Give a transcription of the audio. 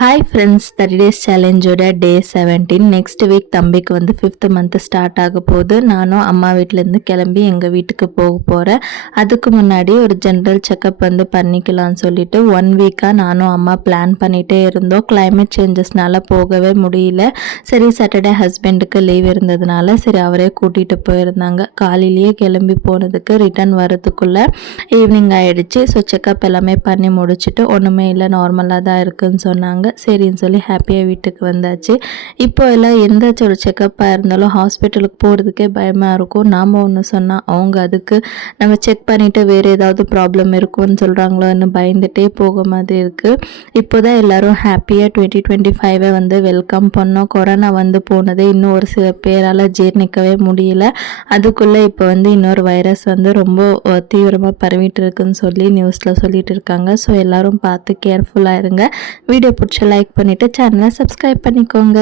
Hi friends, 30 days சேலஞ்சோட டே 17. Next week தம்பிக்கு வந்து 5th month start ஆக போகுது. நானும் அம்மா வீட்டிலேருந்து கிளம்பி எங்கள் வீட்டுக்கு போக போகிறேன். அதுக்கு முன்னாடி ஒரு ஜென்ரல் செக்கப் வந்து பண்ணிக்கலாம்னு சொல்லிட்டு 1 வீக்காக நானும் அம்மா பிளான் பண்ணிகிட்டே இருந்தோம். கிளைமேட் சேஞ்சஸ்னால போகவே முடியல. சரி, சாட்டர்டே ஹஸ்பண்டுக்கு லீவ் இருந்ததுனால சரி அவரே கூட்டிகிட்டு போயிருந்தாங்க. காலையிலேயே கிளம்பி போனதுக்கு ரிட்டர்ன் வரதுக்குள்ளே ஈவினிங் ஆகிடுச்சு. ஸோ செக்கப் எல்லாமே பண்ணி முடிச்சுட்டு ஒன்றுமே இல்லை, நார்மலாக தான் இருக்குதுன்னு சொன்னாங்க. சரின்னு சொல்லி ஹாப்பியாக வீட்டுக்கு வந்தாச்சு. இப்போ எல்லாம் எந்த ஒரு செக்கப்பாக இருந்தாலும் ஹாஸ்பிட்டலுக்கு போகிறதுக்கே பயமாக இருக்கும். நாம் ஒன்று சொன்னால் அவங்க அதுக்கு நம்ம செக் பண்ணிவிட்டு வேறு ஏதாவது ப்ராப்ளம் இருக்கும்னு சொல்கிறாங்களோன்னு பயந்துகிட்டே போக மாதிரி இருக்குது. இப்போ தான் எல்லோரும் ஹாப்பியாக 2025 வந்து வெல்கம் பண்ணோம். கொரோனா வந்து போனதே இன்னும் ஒரு சில பேரால் ஜீர்ணிக்கவே முடியல. அதுக்குள்ளே இப்போ வந்து இன்னொரு வைரஸ் வந்து ரொம்ப தீவிரமாக பரவிட்டு இருக்குன்னு சொல்லி நியூஸில் சொல்லிட்டு இருக்காங்க. ஸோ எல்லோரும் பார்த்து கேர்ஃபுல்லாக இருங்க. வீடியோ பிடிச்ச லைக் பண்ணிவிட்டு சேனலை சப்ஸ்கிரைப் பண்ணிக்கோங்க.